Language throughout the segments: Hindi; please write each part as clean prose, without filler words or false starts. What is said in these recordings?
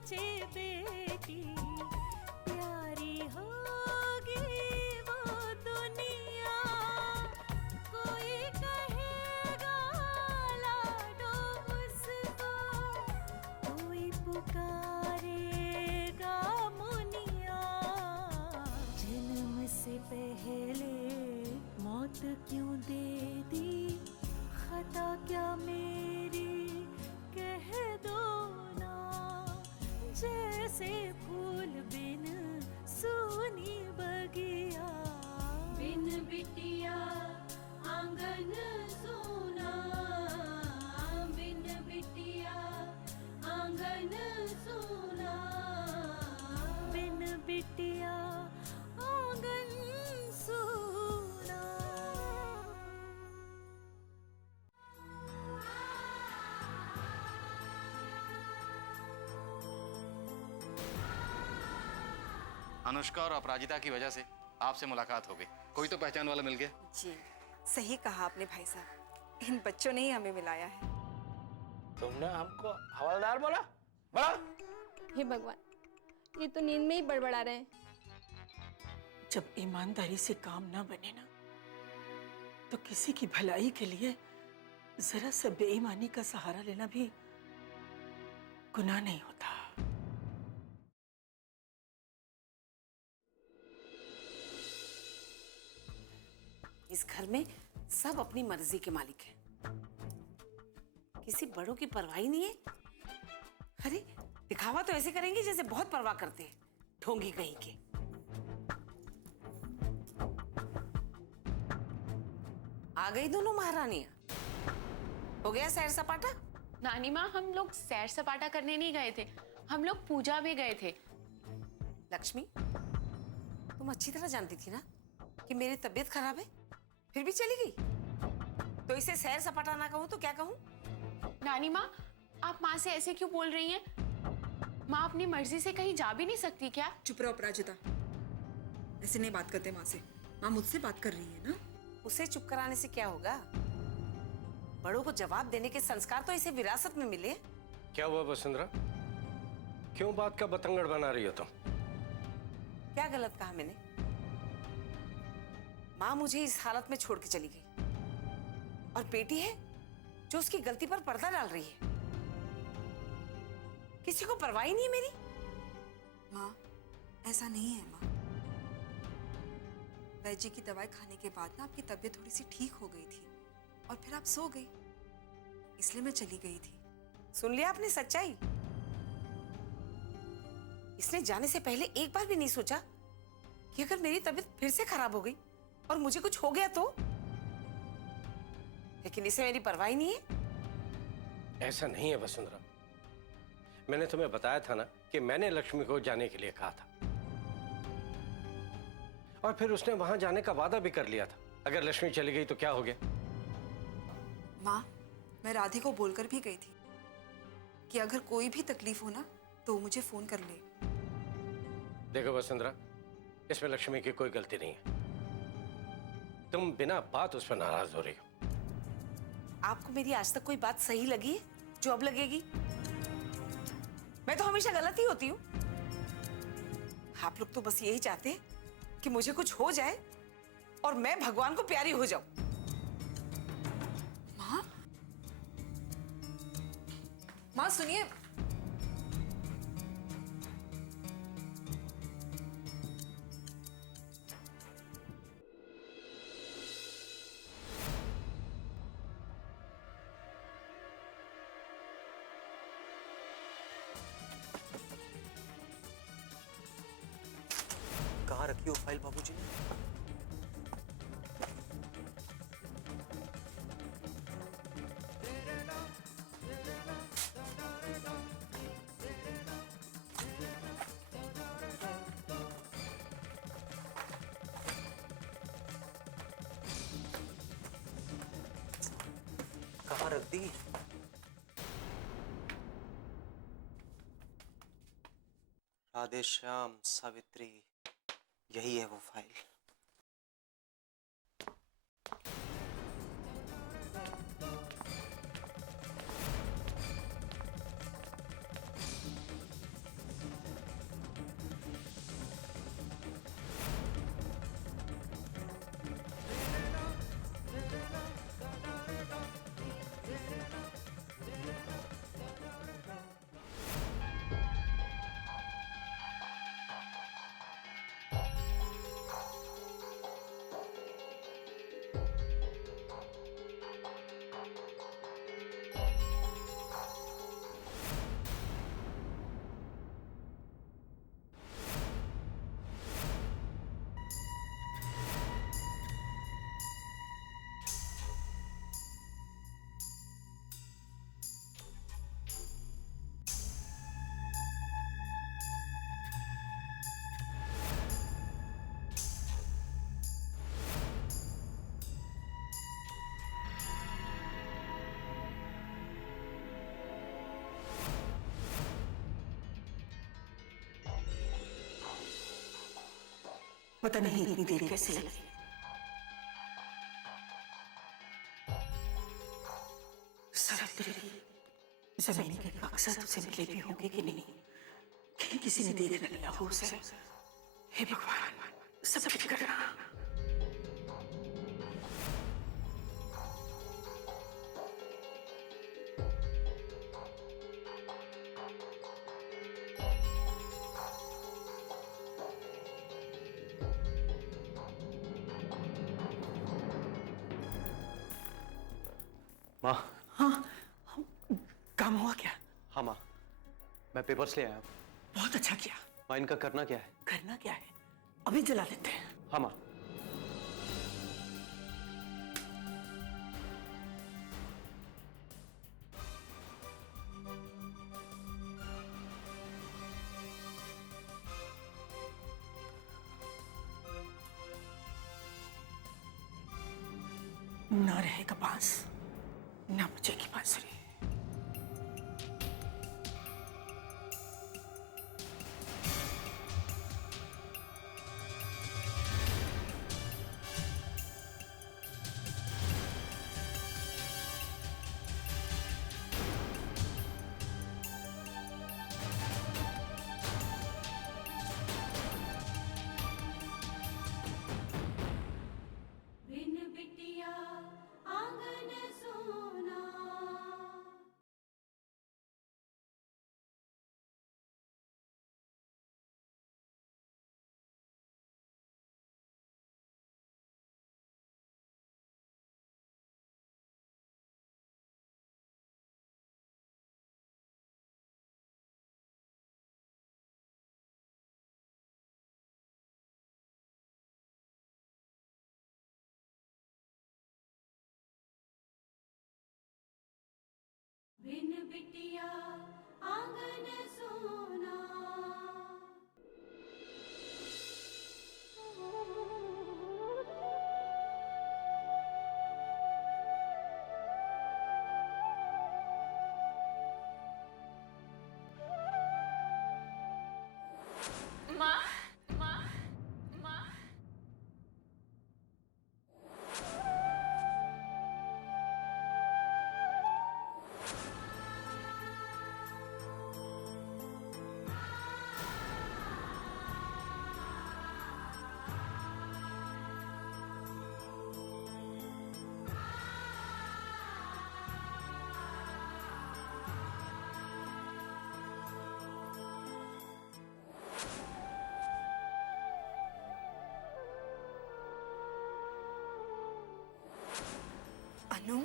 सोचे बेटी प्यारी होगी वो दुनिया, कोई कहेगा लाडो उसको, कोई पुकारेगा मुनिया। जन्म से पहले मौत क्यों दे दी, खता क्या मेरी कह दो ना। जैसे फूल बिन सूनी बगिया, बिन बिटिया आंगन सूना, बिन बिटिया आंगन सूना, बिन बिटिया आंगन सूना। अनुष्का और अपराजिता की वजह से आपसे मुलाकात हो गई। कोई तो पहचान वाला मिल गया। जी सही कहा आपने भाई साहब, इन बच्चों ने ही हमें मिलाया है। तुमने हमको हवलदार बोला? बोला? हे भगवान, ये तो नींद में ही बड़बड़ा रहे हैं। जब ईमानदारी से काम ना बने ना, तो किसी की भलाई के लिए जरा सा बेईमानी का सहारा लेना भी गुनाह नहीं होता। इस घर में सब अपनी मर्जी के मालिक हैं, किसी बड़ों की परवाह ही नहीं है। अरे दिखावा तो ऐसे करेंगे जैसे बहुत परवाह करते हैं, ढोंगी कहीं के। आ गई दोनों महारानियां, हो गया सैर सपाटा? नानी माँ, हम लोग सैर सपाटा करने नहीं गए थे, हम लोग पूजा में गए थे। लक्ष्मी, तुम अच्छी तरह जानती थी ना कि मेरी तबीयत खराब है, फिर भी चली गई। तो इसे सैर सपाटा ना कहूं तो क्या कहूं? नानी माँ, आप माँ से ऐसे क्यों बोल रही हैं? माँ अपनी मर्जी से कहीं जा भी नहीं सकती क्या? चुप रहो अपराजिता, ऐसे नहीं बात करते माँ से। माँ मुझसे बात कर रही है ना। उसे चुप कराने से क्या होगा? बड़ों को जवाब देने के संस्कार तो इसे विरासत में मिले। क्या हुआ वसुंधरा? क्यों बात का बतंगड़ बना रही हो तुम? क्या गलत कहा मैंने? माँ मुझे इस हालत में छोड़ के चली गई, और बेटी है जो उसकी गलती पर पर्दा डाल रही है। किसी को परवाह ही नहीं है मेरी। माँ ऐसा नहीं है माँ, वैद्य जी की दवाई खाने के बाद ना आपकी तबीयत थोड़ी सी ठीक हो गई थी, और फिर आप सो गई, इसलिए मैं चली गई थी। सुन लिया आपने सच्चाई? इसने जाने से पहले एक बार भी नहीं सोचा कि अगर मेरी तबीयत फिर से खराब हो गई और मुझे कुछ हो गया तो? लेकिन इसे मेरी परवाह ही नहीं है। ऐसा नहीं है वसुंधरा, मैंने तुम्हें बताया था ना कि मैंने लक्ष्मी को जाने के लिए कहा था, और फिर उसने वहां जाने का वादा भी कर लिया था। अगर लक्ष्मी चली गई तो क्या हो गया? माँ मैं राधे को बोलकर भी गई थी कि अगर कोई भी तकलीफ हो ना तो मुझे फोन कर ले। देखो वसुंधरा, इसमें लक्ष्मी की कोई गलती नहीं है, तुम बिना बात उस पर नाराज हो रही हो। आपको मेरी आज तक कोई बात सही लगी है जो अब लगेगी? मैं तो हमेशा गलत ही होती हूँ। आप लोग तो बस यही चाहते हैं कि मुझे कुछ हो जाए और मैं भगवान को प्यारी हो जाऊं। माँ, माँ सुनिए। कहाँ रखी हो फाइल बाबूजी ने? कहाँ रख दी? राधे श्याम सावित्री, यही है वो फाइल। पता नहीं इतनी देर कैसे लगी। सावित्री, जमीन के कागजात उसे मिले भी होंगे कि नहीं, कहीं किसी ने देख न लिया हो उसे। हे भगवान, सब ठीक करना। माँ। हाँ, काम हुआ क्या? हाँ माँ, मैं पेपर्स ले आया हूँ। बहुत अच्छा किया। माँ, इनका करना क्या है? करना क्या है? अभी जला देते हैं। हाँ माँ। ना रहेगा बांस, ना बचेगी बांसुरी। बिन बिटिया आंगन सोना। बिन बिटिया आंगन सोना। माँ, माँ, माँ। अनु,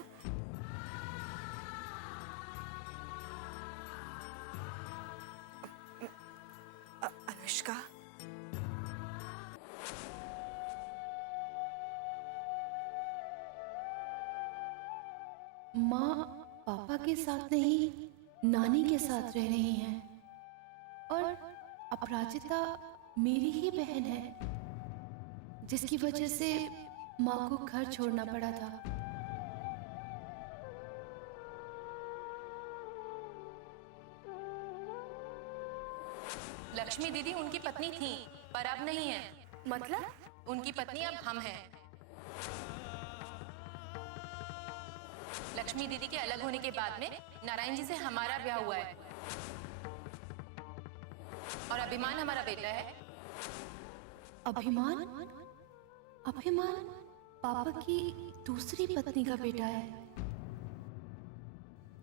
अनुष्का, माँ पापा के साथ नहीं, नानी के साथ रह रही हैं। और अपराजिता मेरी ही बहन है, जिसकी वजह से माँ को घर छोड़ना पड़ा था। लक्ष्मी दीदी उनकी पत्नी थी, पर अब नहीं है। मतलब? उनकी पत्नी अब हम हैं। लक्ष्मी दीदी के अलग होने के बाद में नारायण जी से हमारा ब्याह हुआ है और अभिमान हमारा बेटा है। अभिमान? अभिमान पापा की दूसरी पत्नी का बेटा है,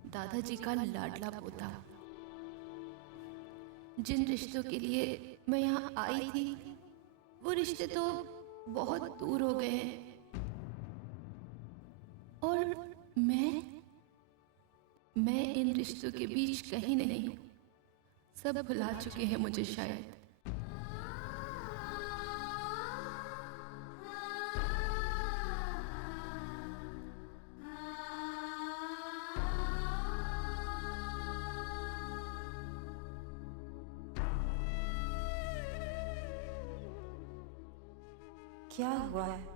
दादाजी का लाडला पोता। जिन रिश्तों के लिए मैं यहाँ आई थी, वो रिश्ते तो बहुत दूर हो गए हैं। और मैं इन रिश्तों के बीच कहीं नहीं हूँ। सब भुला चुके हैं मुझे शायद। क्या हुआ है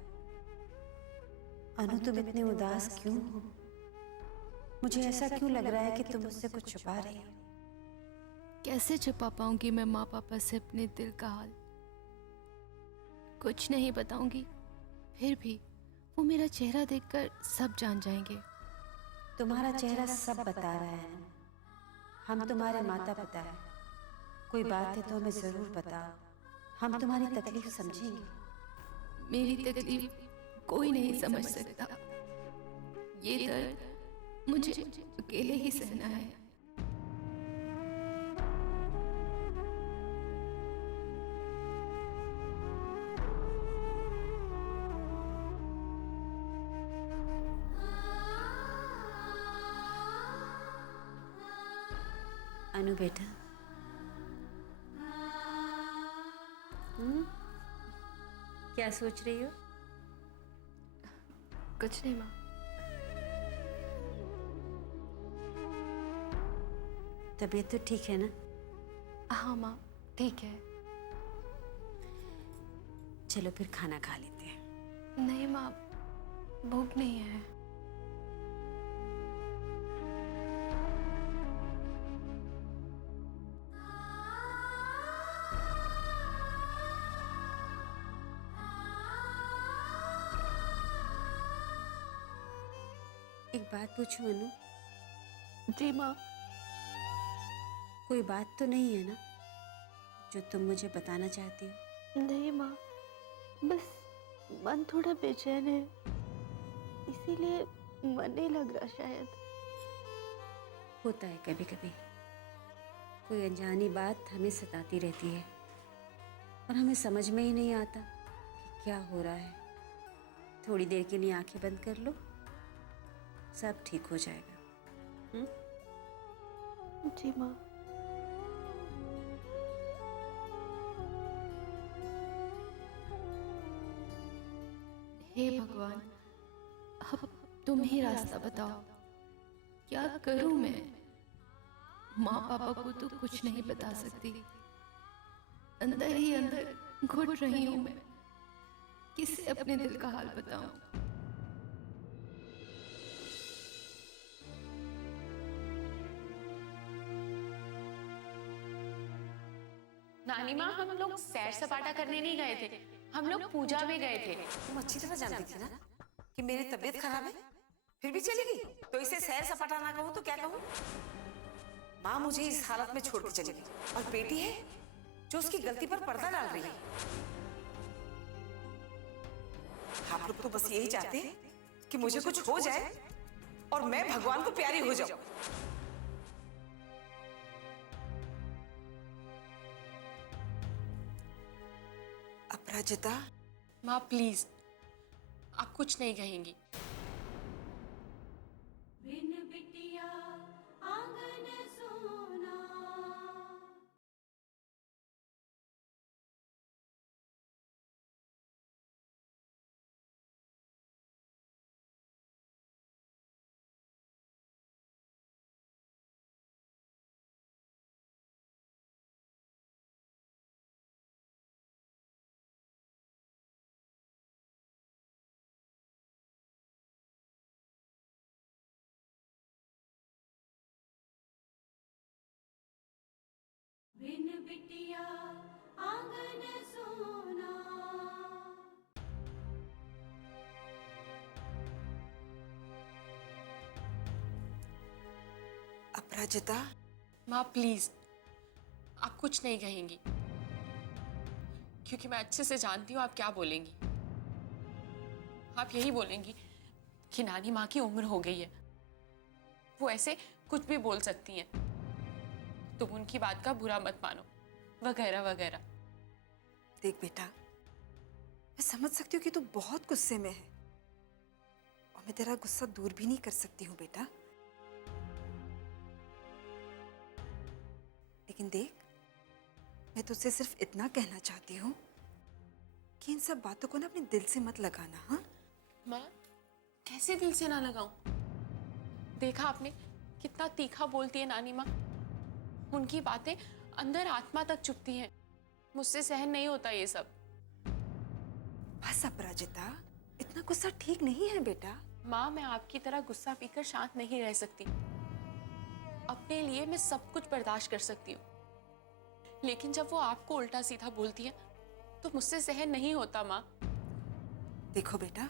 अनु, तुम इतनी उदास क्यों हो? मुझे ऐसा क्यों लग रहा है कि तुम मुझसे कुछ छुपा रही हो? कैसे छुपा पाऊंगी मैं माँ पापा से अपने दिल का हाल? कुछ नहीं बताऊंगी, फिर भी वो मेरा चेहरा देखकर सब जान जाएंगे। तुम्हारा चेहरा सब बता रहा है। हम तुम्हारे माता पिता हैं। कोई बात है तो हमें जरूर बताओ, हम तुम्हारी तकलीफ समझेंगे। मेरी तकलीफ कोई नहीं समझ सकता। ये दर्द मुझे अकेले ही सहना है। अनु बेटा, क्या सोच रही हो? कुछ नहीं माँ। तबीयत तो ठीक है ना? हाँ माँ, ठीक है। चलो फिर खाना खा लेते हैं। नहीं माँ, भूख नहीं है। एक बात पूछूं अनु? जी माँ। कोई बात तो नहीं है ना जो तुम मुझे बताना चाहती हो? नहीं माँ, बस मन थोड़ा बेचैन है, इसीलिए मन नहीं लग रहा शायद। होता है कभी कभी, कोई अनजानी बात हमें सताती रहती है और हमें समझ में ही नहीं आता कि क्या हो रहा है। थोड़ी देर के लिए आंखें बंद कर लो, सब ठीक हो जाएगा। जी माँ। हे भगवान, अब तुम ही रास्ता बताओ। क्या करूं मैं? माँ पापा को तो कुछ नहीं बता सकती। अंदर ही अंदर घुट रही हूं मैं। किसे अपने दिल का हाल बताऊं? नानी माँ, हम लोग सैर सपाटा करने नहीं गए थे, हम लोग पूजा में गए थे। तुम अच्छी तरह जानती थी ना कि मेरी तबीयत खराब है, फिर भी चली गई। तो इसे सैर सपाटा ना कहूँ तो क्या कहूँ? माँ मुझे इस हालत में छोड़ के चली गई और बेटी है जो उसकी गलती पर पर्दा डाल रही है। आप लोग तो बस यही चाहते हैं कि मुझे कुछ हो जाए और मैं भगवान को प्यारी हो जाऊं। अपराजिता, माँ प्लीज, आप कुछ नहीं कहेंगी। बिन बिटिया आंगन सोना। बिन बिटिया आंगन सोना। अपराजिता, माँ प्लीज, आप कुछ नहीं कहेंगी, क्योंकि मैं अच्छे से जानती हूँ आप क्या बोलेंगी। आप यही बोलेंगी कि नानी माँ की उम्र हो गई है, वो ऐसे कुछ भी बोल सकती हैं, तुम उनकी बात का बुरा मत मानो, वगैरह वगैरह। देख बेटा, मैं समझ सकती हूँ कि तू बहुत गुस्से में है और मैं तेरा गुस्सा दूर भी नहीं कर सकती हूँ बेटा। लेकिन देख, मैं तुझसे सिर्फ इतना कहना चाहती हूँ कि इन सब बातों को ना अपने दिल से मत लगाना। हाँ माँ, कैसे दिल से ना लगाऊं? देखा आपने कितना तीखा बोलती है नानी माँ। उनकी बातें अंदर आत्मा तक चुभती हैं। मुझसे सहन नहीं होता ये सब। बस अपराजिता, इतना गुस्सा ठीक नहीं है बेटा। माँ, मैं आपकी तरह गुस्सा पीकर शांत नहीं रह सकती। अपने लिए मैं सब कुछ बर्दाश्त कर सकती हूँ, लेकिन जब वो आपको उल्टा सीधा बोलती है तो मुझसे सहन नहीं होता माँ। देखो बेटा,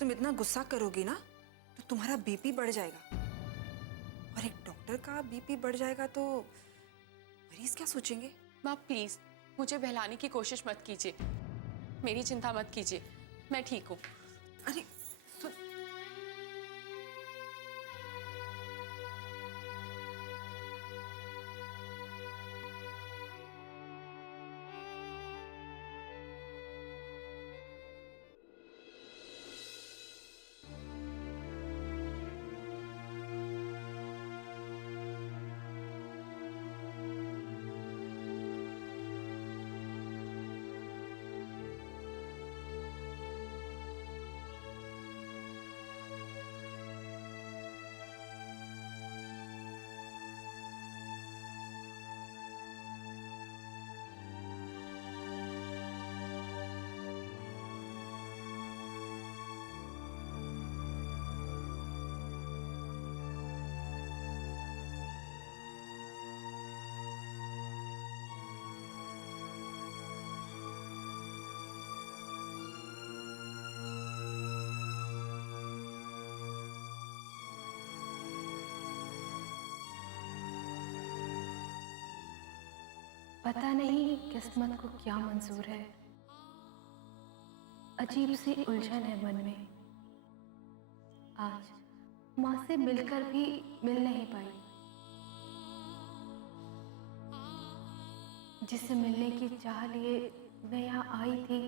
तुम इतना गुस्सा करोगी ना तो तुम्हारा बीपी बढ़ जाएगा, और एक डॉक्टर का बीपी बढ़ जाएगा तो मरीज क्या सोचेंगे? माँ प्लीज मुझे बहलाने की कोशिश मत कीजिए, मेरी चिंता मत कीजिए, मैं ठीक हूँ। अरे सुन, पता नहीं किस्मत को क्या मंजूर है, अजीब सी उलझन है मन में। आज माँ से मिलकर भी मिल नहीं पाई। जिससे मिलने की चाह लिए मैं यहाँ आई थी,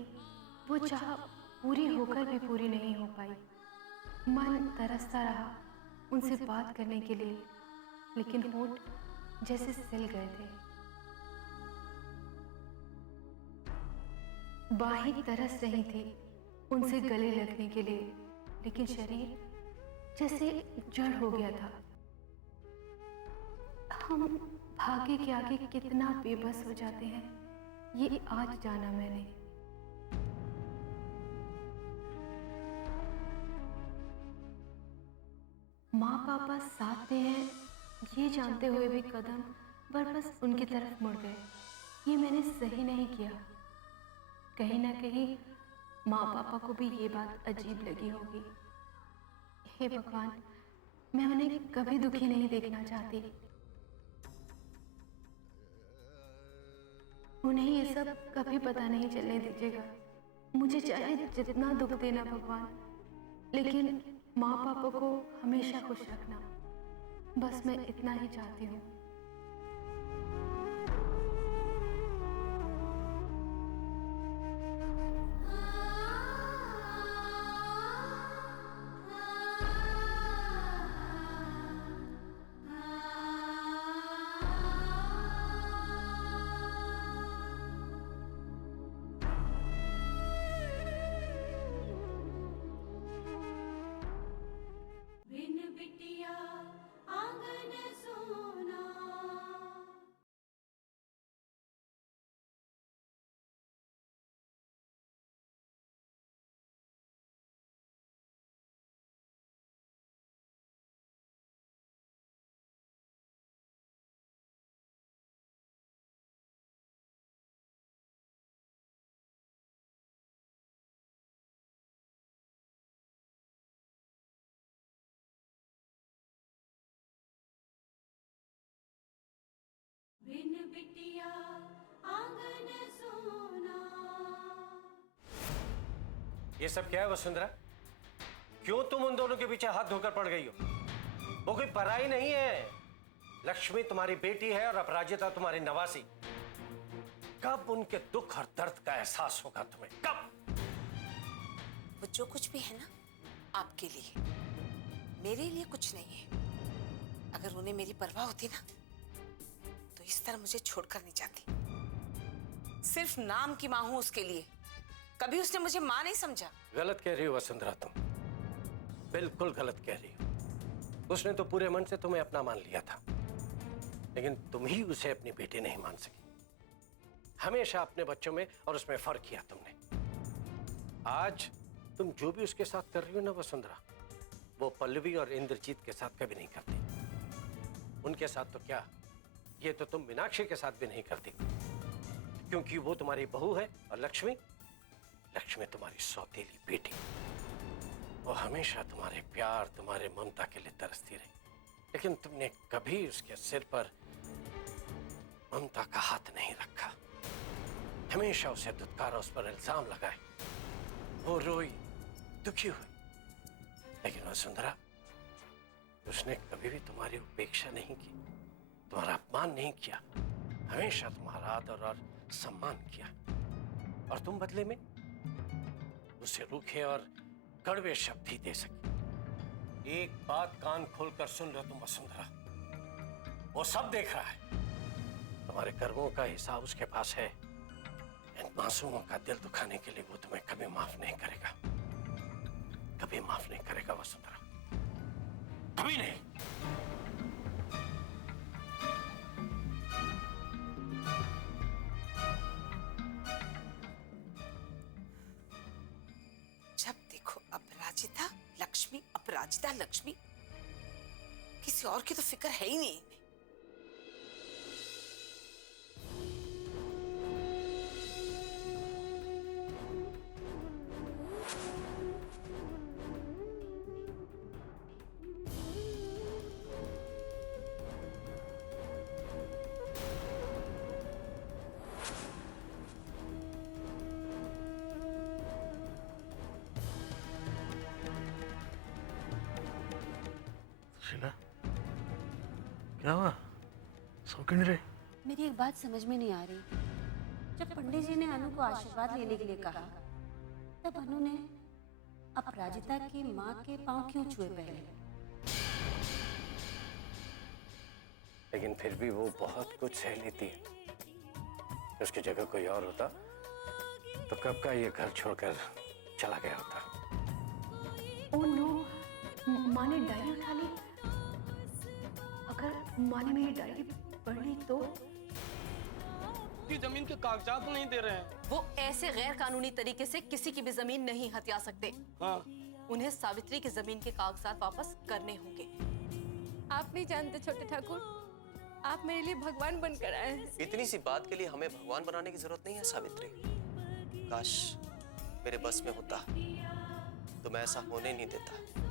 वो चाह पूरी होकर भी पूरी नहीं हो पाई। मन तरसता रहा उनसे बात करने के लिए, लेकिन होंठ जैसे सिल गए थे। बाहें तरस रही थी उनसे गले लगने के लिए, लेकिन शरीर जैसे जड़ हो गया था। हम भाग्य के आगे कितना बेबस हो जाते हैं, ये आज जाना मैंने। माँ पापा साथ में हैं ये जानते हुए भी कदम बस उनकी तरफ मुड़ गए। ये मैंने सही नहीं किया। कहीं ना कहीं माँ पापा को भी ये बात अजीब लगी होगी। हे भगवान, मैं उन्हें कभी दुखी नहीं देखना चाहती। उन्हें ये सब कभी पता नहीं चलने दीजिएगा। मुझे चाहे जितना दुख देना भगवान, लेकिन माँ पापा को हमेशा खुश रखना, बस मैं इतना ही चाहती हूँ। बिन बिटिया आंगन सोना। बिन बिटिया आंगन सोना। ये सब क्या है वसुंधरा? क्यों तुम उन दोनों के पीछे हाथ धोकर पड़ गई हो? वो कोई पराई नहीं है। लक्ष्मी तुम्हारी बेटी है और अपराजिता तुम्हारी नवासी। कब उनके दुख और दर्द का एहसास होगा तुम्हें? कब? वो जो कुछ भी है ना, आपके लिए, मेरे लिए कुछ नहीं है। अगर उन्हें मेरी परवाह होती ना तो इस तरह मुझे छोड़कर नहीं जाती। सिर्फ नाम की मां हूं उसके लिए। कभी उसने मुझे मां नहीं समझा। गलत कह रही हो वसुंधरा, तुम बिल्कुल गलत कह रही हो। उसने तो पूरे मन से तुम्हें अपना मान लिया था, लेकिन तुम ही उसे अपनी बेटी नहीं मान सकी। हमेशा अपने बच्चों में और उसमें फर्क किया तुमने। आज तुम जो भी उसके साथ कर रही हो ना वसुंधरा, वो पल्लवी और इंद्रजीत के साथ कभी नहीं करती। उनके साथ तो क्या, ये तो तुम मीनाक्षी के साथ भी नहीं करती। क्योंकि वो तुम्हारी बहू है और लक्ष्मी लक्ष्मी तुम्हारी सौतेली बेटी। वो हमेशा तुम्हारे प्यार, तुम्हारे ममता के लिए तरसती रही, लेकिन तुमने कभी उसके सिर पर ममता का हाथ नहीं रखा। हमेशा उसे धुतकारा, उस पर इल्जाम लगाए। वो रोई, दुखी हुई, लेकिन वसुंधरा उसने कभी भी तुम्हारी उपेक्षा नहीं की, तुम्हारा अपमान नहीं किया, हमेशा तुम्हारा आदर और सम्मान किया। और तुम बदले में उसे रूखे और कड़वे शब्द ही दे सके। एक बात कान खोलकर सुन लो तुम वसुंधरा, वो सब देख रहा है। तुम्हारे कर्मों का हिसाब उसके पास है। इन मासूमों का दिल दुखाने के लिए वो तुम्हें कभी माफ नहीं करेगा, कभी माफ नहीं करेगा वसुंधरा, कभी नहीं। जब देखो अपराजिता लक्ष्मी, अपराजिता लक्ष्मी, किसी और की तो फिक्र है ही नहीं। शीला, क्या हुआ? सो क्यों नहीं रही? मेरी एक बात समझ में नहीं आ रही। जब पंडित जी ने अनु को आशीर्वाद लेने के लिए कहा, तब अनु ने अपराजिता की माँ के पांव क्यों छुए पहले? लेकिन फिर भी वो बहुत कुछ सह लेती है। उसकी जगह कोई और होता तो कब का ये घर छोड़कर चला गया होता। ओह नो, माँ ने डायरी उठा ली। अगर माँ ने मेरी डायरी पढ़ ली तो? की जमीन के कागजात नहीं दे रहे हैं। वो ऐसे गैर कानूनी तरीके से किसी की भी जमीन नहीं हथिया सकते। हाँ। उन्हें सावित्री की जमीन के कागजात वापस करने होंगे। आप नहीं जानते छोटे ठाकुर, आप मेरे लिए भगवान बनकर आए हैं। इतनी सी बात के लिए हमें भगवान बनाने की जरूरत नहीं है सावित्री। काश मेरे बस में होता तो मैं ऐसा होने नहीं देता।